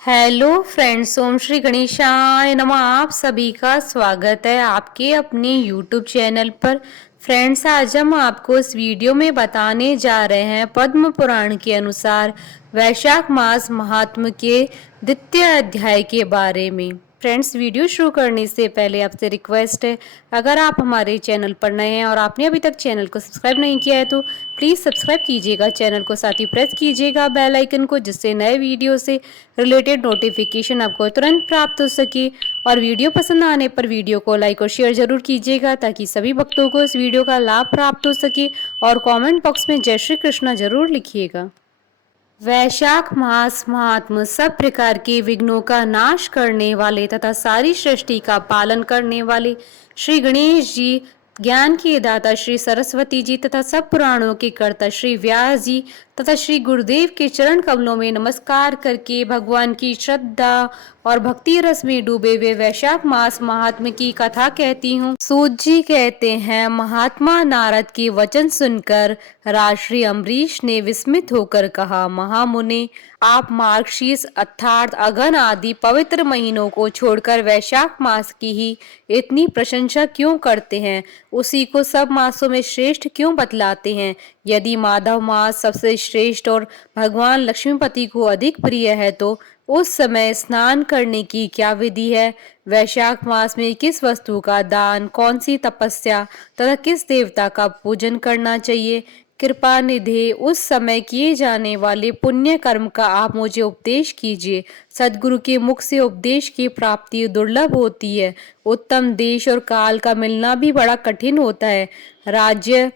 Hello friends, ओम श्री गणेशाय नमः। आप सभी का स्वागत है आपके अपने यूट्यूब चैनल पर। फ्रेंड्स, आज हम आपको इस वीडियो में बताने जा रहे हैं पद्म पुराण के अनुसार वैशाख मास महात्म्य के द्वितीय अध्याय के बारे में। फ्रेंड्स, वीडियो शुरू करने से पहले आपसे रिक्वेस्ट है, अगर आप हमारे चैनल पर नए हैं और आपने अभी तक चैनल को सब्सक्राइब नहीं किया है तो प्लीज़ सब्सक्राइब कीजिएगा चैनल को, साथ ही प्रेस कीजिएगा बेल आइकन को, जिससे नए वीडियो से रिलेटेड नोटिफिकेशन आपको तुरंत प्राप्त हो सके। और वीडियो पसंद आने पर वीडियो को लाइक और शेयर जरूर कीजिएगा ताकि सभी भक्तों को इस वीडियो का लाभ प्राप्त हो सके। और कमेंट बॉक्स में जय श्री कृष्णा जरूर लिखिएगा। वैशाख मास महात्म सब प्रकार के विघ्नों का नाश करने वाले तथा सारी सृष्टि का पालन करने वाले श्री गणेश जी, ज्ञान के दाता श्री सरस्वती जी तथा सब पुराणों के कर्ता श्री व्यास जी तथा श्री गुरुदेव के चरण कमलों में नमस्कार करके भगवान की श्रद्धा और भक्ति रस में डूबे हुए वैशाख मास महात्म्य की कथा कहती हूँ। सूत जी कहते हैं, महात्मा नारद के वचन सुनकर राजश्री अम्बरीश ने विस्मित होकर कहा, महामुने, आप मार्गशीर्ष अर्थात अगहन आदि पवित्र महीनों को छोड़कर वैशाख मास की ही इतनी प्रशंसा क्यों करते हैं? उसी को सब मासों में श्रेष्ठ क्यों बतलाते हैं? यदि माधव मास सबसे श्रेष्ठ और भगवान लक्ष्मीपति को अधिक प्रिय है तो उस समय स्नान करने की क्या विधि है? वैशाख मास में किस वस्तु का दान, कौन सी तपस्या तथा किस देवता का पूजन करना चाहिए? कृपा निधे उस समय किए जाने वाले पुण्य कर्म का आप मुझे उपदेश कीजिए। सदगुरु के मुख से उपदेश की प्राप्ति दुर्लभ होती है। उत्तम देश और काल का मिलना भी बड़ा कठिन होता है। राज्य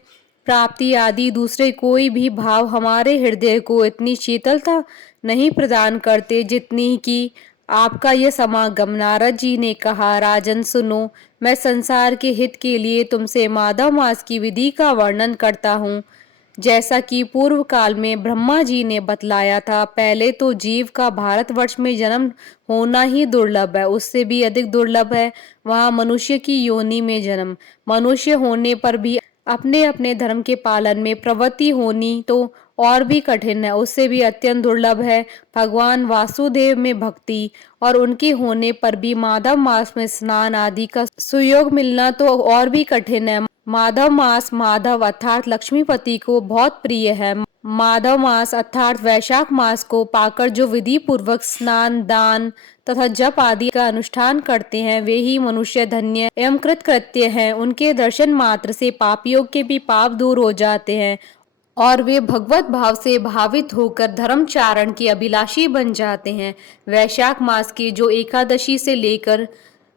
प्राप्ति आदि दूसरे कोई भी भाव हमारे हृदय को इतनी शीतलता नहीं प्रदान करते जितनी कि आपका यह समागम। नारद जी ने कहा, राजन सुनो, मैं संसार के हित के लिए तुमसे माधव मास की विधि का वर्णन करता हूँ। जैसा कि पूर्व काल में ब्रह्मा जी ने बतलाया था, पहले तो जीव का भारतवर्ष में जन्म होना ही दुर्लभ है, उससे भी अधिक दुर्लभ है वहाँ मनुष्य की योनि में जन्म। मनुष्य होने पर भी अपने अपने धर्म के पालन में प्रवृत्ति होनी तो और भी कठिन है, उससे भी अत्यंत दुर्लभ है भगवान वासुदेव में भक्ति, और उनके होने पर भी माधव मास में स्नान आदि का सुयोग मिलना तो और भी कठिन है। माधव मास माधव अर्थात लक्ष्मीपति को बहुत प्रिय है। माधव मास अर्थात वैशाख मास को पाकर जो विधि पूर्वक स्नान, दान तथा जप आदि का अनुष्ठान करते हैं वे ही मनुष्य धन्य एवं कृतकृत्य हैं। उनके दर्शन मात्र से पापियों के भी पाप दूर हो जाते हैं और वे भगवत भाव से भावित होकर धर्मचारण के अभिलाषी बन जाते हैं। वैशाख मास की जो एकादशी से लेकर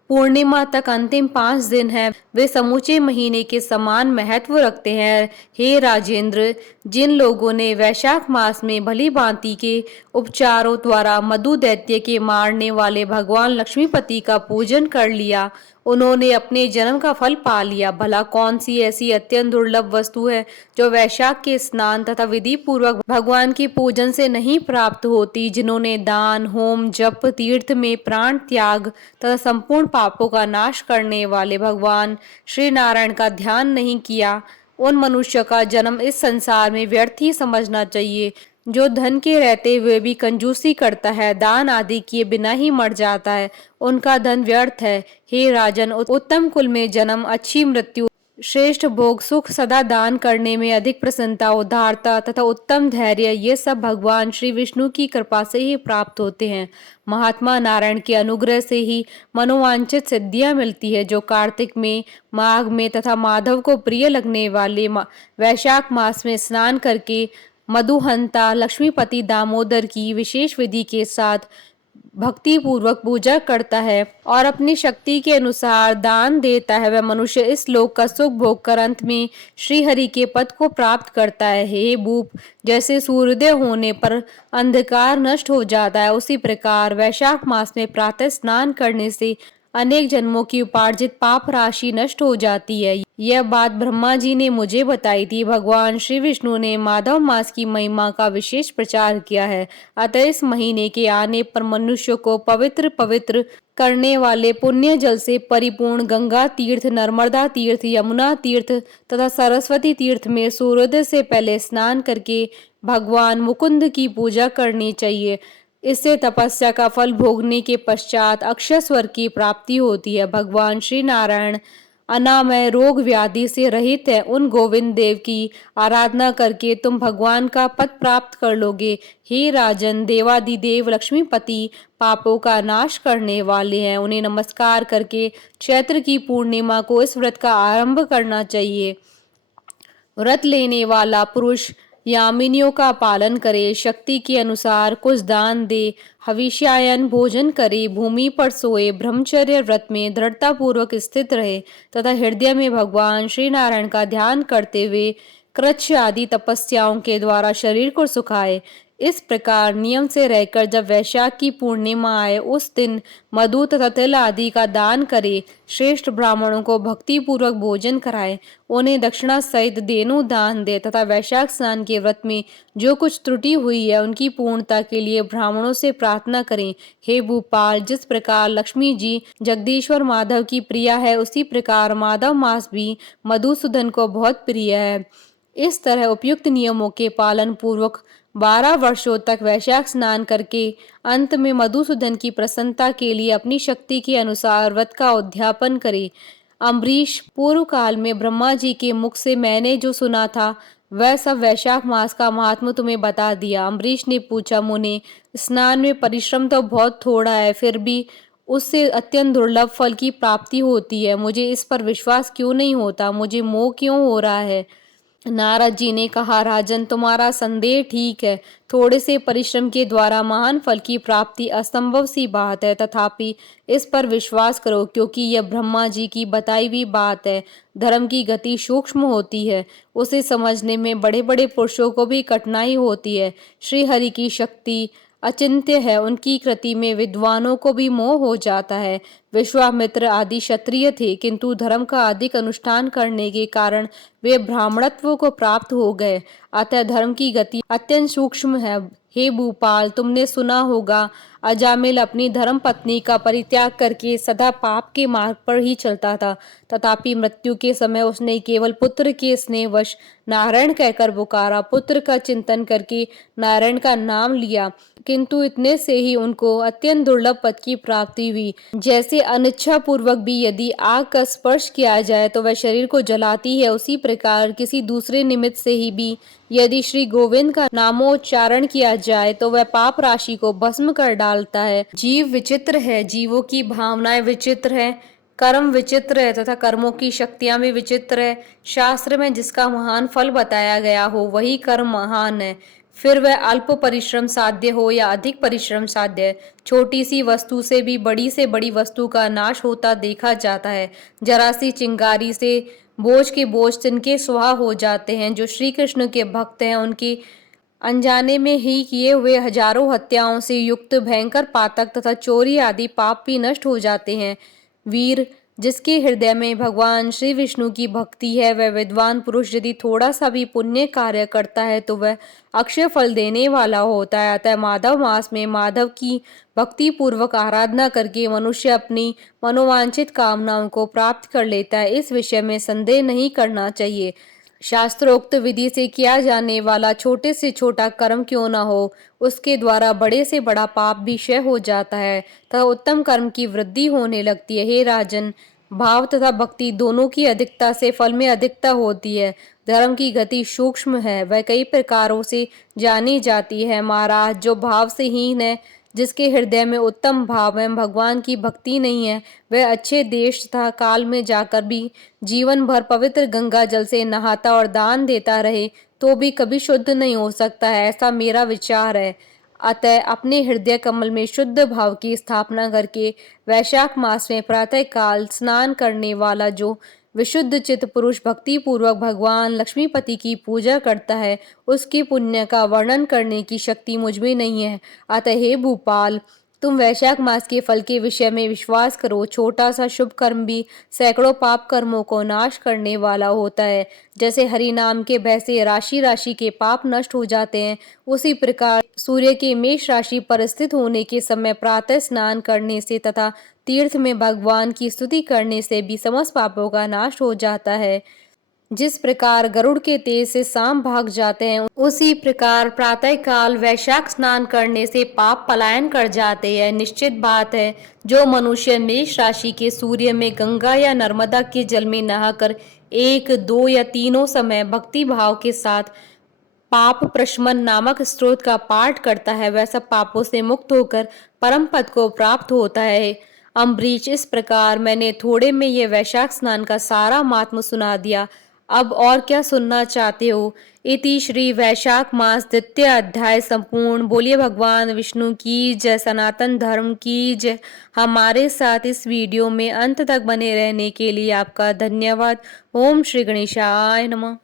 पूर्णिमा तक अंतिम 5 दिन है, वे समूचे महीने के समान महत्व रखते हैं। हे राजेंद्र, जिन लोगों ने वैशाख मास में भली भांति के उपचारों द्वारा मधु दैत्य के मारने वाले भगवान लक्ष्मीपति का पूजन कर लिया, उन्होंने अपने जन्म का फल पा लिया। भला कौन सी ऐसी अत्यंत दुर्लभ वस्तु है जो वैशाख के स्नान तथा विधि पूर्वक भगवान की पूजन से नहीं प्राप्त होती? जिन्होंने दान, होम, जप, तीर्थ में प्राण त्याग तथा संपूर्ण पापों का नाश करने वाले भगवान श्री नारायण का ध्यान नहीं किया, उन मनुष्य का जन्म इस संसार में व्यर्थ ही समझना चाहिए। जो धन के रहते हुए भी कंजूसी करता है, दान आदि किए बिना ही मर जाता है, उनका धन व्यर्थ है। हे राजन, उत्तम कुल में जन्म, अच्छी मृत्यु, श्रेष्ठ भोग, सुख, सदा दान करने में अधिक प्रसन्नता, उदारता तथा उत्तम धैर्य, ये सब भगवान श्री विष्णु की कृपा से ही प्राप्त होते हैं। महात्मा नारायण के अनुग्रह से ही मनोवांछित सिद्धियां मिलती है। जो कार्तिक में, माघ में तथा माधव को प्रिय लगने वाले वैशाख मास में स्नान करके मधुहंता लक्ष्मीपति दामोदर की विशेष विधि के साथ भक्ति पूर्वक पूजा करता है और अपनी शक्ति के अनुसार दान देता है, वह मनुष्य इस लोक का सुख भोग कर अंत में श्री हरि के पद को प्राप्त करता है। हे भूप, जैसे सूर्योदय होने पर अंधकार नष्ट हो जाता है, उसी प्रकार वैशाख मास में प्रातः स्नान करने से अनेक जन्मों की उपार्जित पाप राशि नष्ट हो जाती है। यह बात ब्रह्मा जी ने मुझे बताई थी। भगवान श्री विष्णु ने माधव मास की महिमा का विशेष प्रचार किया है। अतः इस महीने के आने पर मनुष्य को पवित्र पवित्र करने वाले पुण्य जल से परिपूर्ण गंगा तीर्थ, नर्मदा तीर्थ, यमुना तीर्थ तथा सरस्वती तीर्थ में सूर्योदय से पहले स्नान करके भगवान मुकुंद की पूजा करनी चाहिए। इससे तपस्या का फल भोगने के पश्चात अक्षय स्वर्ग की प्राप्ति होती है। भगवान श्री नारायण अनामय रोग व्याधि से रहित है। उन गोविंद देव की आराधना करके तुम भगवान का पद प्राप्त कर लोगे। हे राजन, देवादिदेव लक्ष्मीपति पापों का नाश करने वाले हैं। उन्हें नमस्कार करके चैत्र की पूर्णिमा को इस व्रत का आरंभ करना चाहिए। व्रत लेने वाला पुरुष यामिनियों का पालन करे, शक्ति के अनुसार कुछ दान दे, हविष्यायन भोजन करे, भूमि पर सोए, ब्रह्मचर्य व्रत में दृढ़ता पूर्वक स्थित रहे तथा हृदय में भगवान श्री नारायण का ध्यान करते हुए कृच्छ आदि तपस्याओं के द्वारा शरीर को सुखाए। इस प्रकार नियम से रहकर जब वैशाख की पूर्णिमा आए उस दिन मधु तथा तिल आदि का दान करे, श्रेष्ठ ब्राह्मणों को भक्ति पूर्वक भोजन कराए, उन्हें दक्षिणा सहित देनु दान दे तथा वैशाख स्नान के व्रत में जो कुछ त्रुटि हुई है उनकी पूर्णता के लिए ब्राह्मणों से प्रार्थना करें। हे भूपाल, जिस प्रकार लक्ष्मी जी जगदीश्वर माधव की प्रिया है उसी प्रकार माधव मास भी मधुसूदन को बहुत प्रिय है। इस तरह उपयुक्त नियमों के पालन पूर्वक 12 वर्षों तक वैशाख स्नान करके अंत में मधुसूदन की प्रसन्नता के लिए अपनी शक्ति के अनुसार व्रत का उद्यापन करे। अम्बरीश, पूर्व काल में ब्रह्मा जी के मुख से मैंने जो सुना था वह सब वैशाख मास का महात्म्य तुम्हें बता दिया। अम्बरीश ने पूछा, मुने, स्नान में परिश्रम तो बहुत थोड़ा है, फिर भी उससे अत्यंत दुर्लभ फल की प्राप्ति होती है। मुझे इस पर विश्वास क्यों नहीं होता? मुझे मोह क्यों हो रहा है? नारद जी ने कहा, राजन, तुम्हारा संदेह ठीक है। थोड़े से परिश्रम के द्वारा महान फल की प्राप्ति असंभव सी बात है, तथापि इस पर विश्वास करो, क्योंकि यह ब्रह्मा जी की बताई हुई बात है। धर्म की गति सूक्ष्म होती है, उसे समझने में बड़े बड़े पुरुषों को भी कठिनाई होती है। श्री हरि की शक्ति अचिंत्य है, उनकी कृति में विद्वानों को भी मोह हो जाता है। विश्वामित्र आदि क्षत्रिय थे, किंतु धर्म का अधिक अनुष्ठान करने के कारण वे ब्राह्मणत्व को प्राप्त हो गए। अतः धर्म की गति अत्यंत सूक्ष्म है। हे भूपाल, तुमने सुना होगा अजामिल अपनी धर्म पत्नी का परित्याग करके सदा पाप के मार्ग पर ही चलता था, तथापि मृत्यु के समय उसने केवल पुत्र के स्नेहवश नारायण कहकर पुकारा। पुत्र का चिंतन करके नारायण का नाम लिया, किंतु इतने से ही उनको अत्यंत दुर्लभ पद की प्राप्ति हुई। जैसे अनिच्छा पूर्वक भी यदि आग का स्पर्श किया जाए तो वह शरीर को जलाती है, उसी प्रकार किसी दूसरे निमित्त से ही भी यदि श्री गोविंद का नामोच्चारण किया जाए तो वह पाप राशि को भस्म कर डालता है। जीव विचित्र है, जीवों की भावनाएं विचित्र है, कर्म विचित्र है तथा कर्मों की शक्तियां भी विचित्र है। शास्त्र में जिसका महान फल बताया गया हो वही कर्म महान है, फिर वह अल्प परिश्रम साध्य हो या अधिक परिश्रम साध्य। छोटी सी वस्तु से बड़ी वस्तु का नाश होता देखा जाता है। जरा सी चिंगारी से बोझ के बोझ तिनके स्वाहा हो जाते हैं। जो श्री कृष्ण के भक्त हैं उनके अनजाने में ही किए हुए हजारों हत्याओं से युक्त भयंकर पातक तथा चोरी आदि पाप भी नष्ट हो जाते हैं। वीर, जिसके हृदय में भगवान श्री विष्णु की भक्ति है, वह विद्वान पुरुष यदि थोड़ा सा भी पुण्य कार्य करता है तो वह अक्षय फल देने वाला होता है। अतः माधव मास में माधव की भक्ति पूर्वक आराधना करके मनुष्य अपनी मनोवांछित कामनाओं को प्राप्त कर लेता है। इस विषय में संदेह नहीं करना चाहिए। शास्त्रोक्त विधि से किया जाने वाला छोटे से छोटा कर्म क्यों न हो, उसके द्वारा बड़े से बड़ा पाप भी क्षय हो जाता है तथा उत्तम कर्म की वृद्धि होने लगती है। हे राजन, भाव तथा भक्ति दोनों की अधिकता से फल में अधिकता होती है। धर्म की गति सूक्ष्म है, वह कई प्रकारों से जानी जाती है। महाराज, जो भाव से हीन है, जिसके हृदय में उत्तम भाव एवं भगवान की भक्ति नहीं है, वह अच्छे देश तथा काल में जाकर भी जीवन भर पवित्र गंगा जल से नहाता और दान देता रहे तो भी कभी शुद्ध नहीं हो सकता है, ऐसा मेरा विचार है। अतः अपने हृदय कमल में शुद्ध भाव की स्थापना करके वैशाख मास में प्रातः काल स्नान करने वाला जो विशुद्ध चित्त पुरुष भक्ति पूर्वक भगवान लक्ष्मीपति की पूजा करता है, उसके पुण्य का वर्णन करने की शक्ति मुझ में नहीं है। अतः हे भूपाल, तुम वैशाख मास के फल के विषय में विश्वास करो। छोटा सा शुभ कर्म भी सैकड़ों पाप कर्मों को नाश करने वाला होता है। जैसे हरि नाम के भय से राशि राशि के पाप नष्ट हो जाते हैं, उसी प्रकार सूर्य के मेष राशि पर स्थित होने के समय प्रातः स्नान करने से तथा तीर्थ में भगवान की स्तुति करने से भी समस्त पापों का नाश हो जाता है। जिस प्रकार गरुड़ के तेज से सांप भाग जाते हैं, उसी प्रकार प्रातः काल वैशाख स्नान करने से पाप पलायन कर जाते हैं। निश्चित बात है, जो मनुष्य मेष राशि के सूर्य में गंगा या नर्मदा के जल में नहाकर 1, 2 या तीनों समय भक्ति भाव के साथ पाप प्रशमन नामक स्तोत्र का पाठ करता है, वह सब पापों से मुक्त होकर परम पद को प्राप्त होता है। अम्बरीश, इस प्रकार मैंने थोड़े में ये वैशाख स्नान का सारा महात्म्य सुना दिया। अब और क्या सुनना चाहते हो? इति श्री वैशाख मास द्वितीय अध्याय संपूर्ण। बोलिए भगवान विष्णु की जय, सनातन धर्म की जय। हमारे साथ इस वीडियो में अंत तक बने रहने के लिए आपका धन्यवाद। ओम श्री गणेशाय नमः।